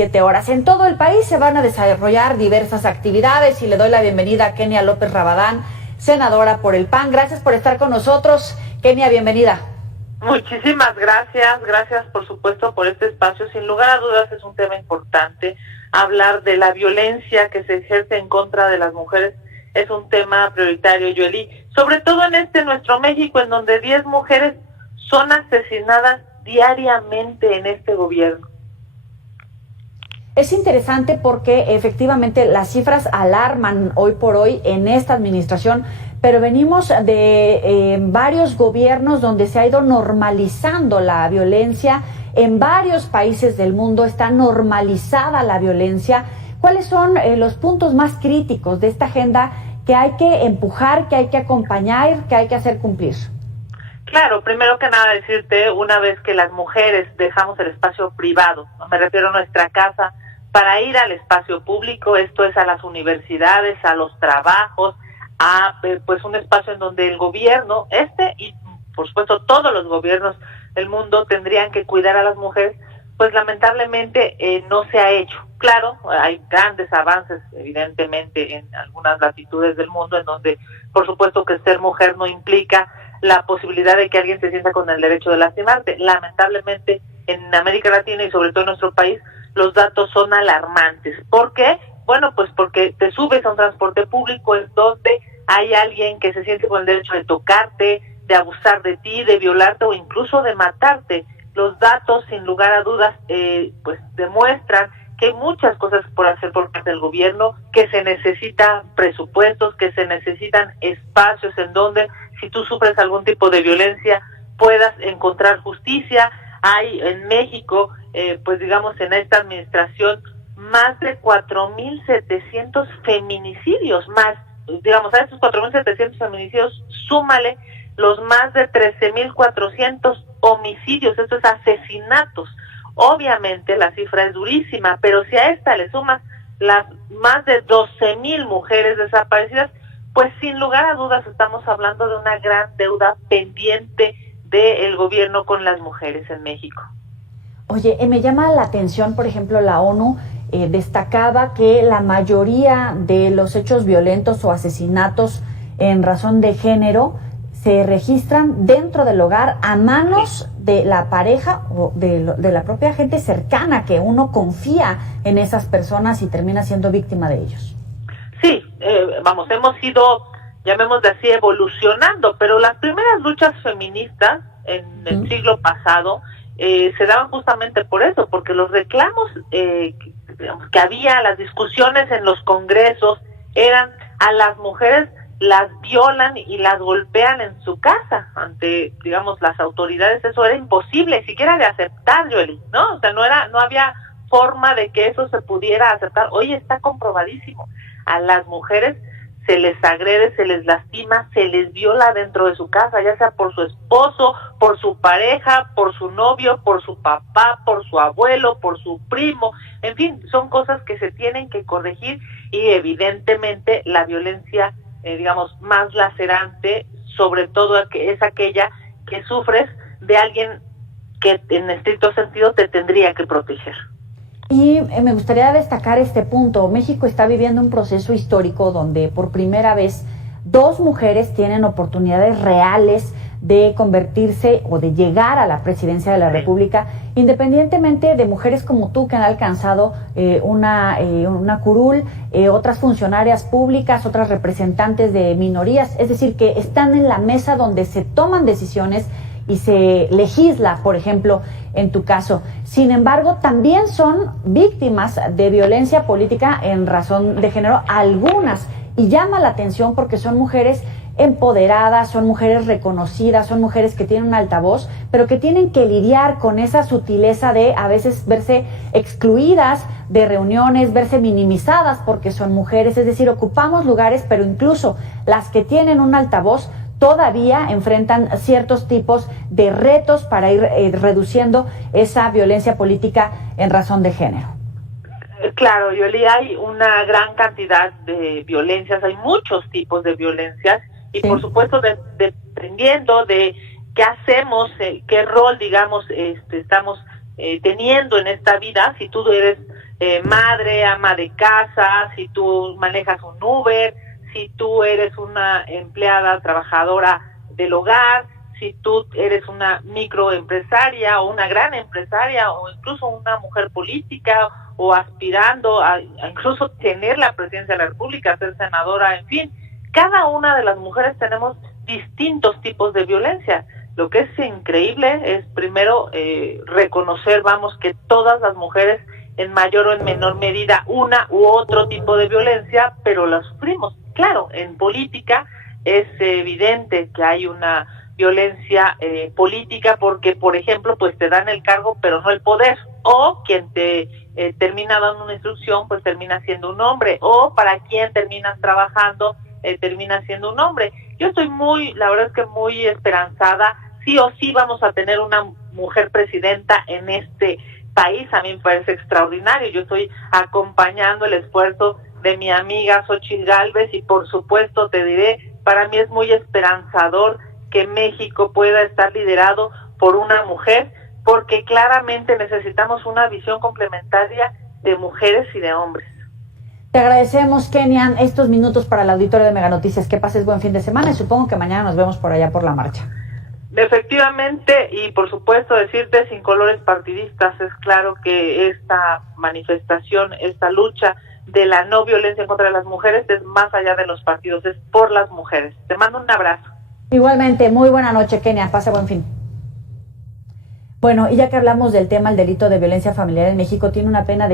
17 horas. En todo el país se van a desarrollar diversas actividades y le doy la bienvenida a Kenia López Rabadán, senadora por el PAN. Gracias por estar con nosotros. Kenia, bienvenida. Muchísimas gracias por supuesto por este espacio. Sin lugar a dudas es un tema importante. Hablar de la violencia que se ejerce en contra de las mujeres es un tema prioritario, Yoeli, sobre todo en nuestro México, en donde 10 mujeres son asesinadas diariamente en este gobierno. Es interesante porque efectivamente las cifras alarman hoy por hoy en esta administración, pero venimos de varios gobiernos donde se ha ido normalizando la violencia. En varios países del mundo está normalizada la violencia. ¿Cuáles son los puntos más críticos de esta agenda que hay que empujar, que hay que acompañar, que hay que hacer cumplir? Claro, primero que nada decirte, una vez que las mujeres dejamos el espacio privado, no me refiero a nuestra casa, para ir al espacio público, esto es a las universidades, a los trabajos, a pues un espacio en donde el gobierno, y por supuesto todos los gobiernos del mundo tendrían que cuidar a las mujeres, pues lamentablemente no se ha hecho. Claro, hay grandes avances evidentemente en algunas latitudes del mundo en donde por supuesto que ser mujer no implica la posibilidad de que alguien se sienta con el derecho de lastimarte. Lamentablemente en América Latina y sobre todo en nuestro país los datos son alarmantes. ¿Por qué? Bueno, pues porque te subes a un transporte público en donde hay alguien que se siente con el derecho de tocarte, de abusar de ti, de violarte o incluso de matarte. Los datos, sin lugar a dudas, pues demuestran que hay muchas cosas por hacer por parte del gobierno, que se necesitan presupuestos, que se necesitan espacios en donde, si tú sufres algún tipo de violencia, puedas encontrar justicia. Hay en México, pues digamos, en esta administración, más de 4,700 feminicidios, más, digamos, a esos 4,700 feminicidios, súmale los más de 13,400 homicidios, esto es asesinatos. Obviamente la cifra es durísima, pero si a esta le sumas las más de 12,000 mujeres desaparecidas, pues sin lugar a dudas estamos hablando de una gran deuda pendiente del gobierno con las mujeres en México. Oye, me llama la atención, por ejemplo, la ONU destacaba que la mayoría de los hechos violentos o asesinatos en razón de género se registran dentro del hogar a manos de la pareja o de la propia gente cercana, que uno confía en esas personas y termina siendo víctima de ellos. Sí, hemos ido, llamémosle así, evolucionando, pero las primeras luchas feministas en el siglo pasado se daban justamente por eso, porque los reclamos que había, las discusiones en los congresos, eran a las mujeres las violan y las golpean en su casa ante, digamos, las autoridades. Eso era imposible siquiera de aceptar, Yoeli, ¿no? O sea, no había forma de que eso se pudiera aceptar. Hoy está comprobadísimo. A las mujeres se les agrede, se les lastima, se les viola dentro de su casa, ya sea por su esposo, por su pareja, por su novio, por su papá, por su abuelo, por su primo. En fin, son cosas que se tienen que corregir y evidentemente la violencia digamos, más lacerante, sobre todo es aquella que sufres de alguien que en estricto sentido te tendría que proteger. Y me gustaría destacar este punto. México está viviendo un proceso histórico donde por primera vez 2 mujeres tienen oportunidades reales de convertirse o de llegar a la presidencia de la República, independientemente de mujeres como tú que han alcanzado una curul, otras funcionarias públicas, otras representantes de minorías, es decir, que están en la mesa donde se toman decisiones y se legisla, por ejemplo, en tu caso. Sin embargo, también son víctimas de violencia política en razón de género, algunas, y llama la atención porque son mujeres empoderadas, son mujeres reconocidas, son mujeres que tienen un altavoz, pero que tienen que lidiar con esa sutileza de a veces verse excluidas de reuniones, verse minimizadas porque son mujeres, es decir, ocupamos lugares, pero incluso las que tienen un altavoz todavía enfrentan ciertos tipos de retos para ir reduciendo esa violencia política en razón de género. Claro, Yoli, hay una gran cantidad de violencias, hay muchos tipos de violencias y sí, por supuesto dependiendo de qué hacemos, qué rol, digamos, estamos teniendo en esta vida. Si tú eres madre, ama de casa, si tú manejas un Uber, si tú eres una empleada trabajadora del hogar, si tú eres una microempresaria o una gran empresaria o incluso una mujer política o aspirando a incluso tener la presidencia de la República, ser senadora, en fin, cada una de las mujeres tenemos distintos tipos de violencia. Lo que es increíble es primero reconocer, que todas las mujeres en mayor o en menor medida una u otro tipo de violencia, pero la sufrimos. Claro, en política es evidente que hay una violencia política porque, por ejemplo, pues te dan el cargo pero no el poder, o quien te termina dando una instrucción pues termina siendo un hombre, o para quien terminas trabajando termina siendo un hombre. Yo estoy la verdad es que muy esperanzada, sí o sí vamos a tener una mujer presidenta en este país. A mí me parece extraordinario, yo estoy acompañando el esfuerzo de mi amiga Xóchitl Gálvez y por supuesto te diré, para mí es muy esperanzador que México pueda estar liderado por una mujer, porque claramente necesitamos una visión complementaria de mujeres y de hombres. Te agradecemos, Kenia, estos minutos para el auditorio de Mega Noticias. Que pases buen fin de semana y supongo que mañana nos vemos por allá por la marcha. Efectivamente, y por supuesto decirte sin colores partidistas, es claro que esta manifestación, esta lucha de la no violencia en contra de las mujeres es más allá de los partidos, es por las mujeres. Te mando un abrazo. Igualmente, muy buena noche, Kenia, pase buen fin. Bueno, y ya que hablamos del tema, el delito de violencia familiar en México tiene una pena de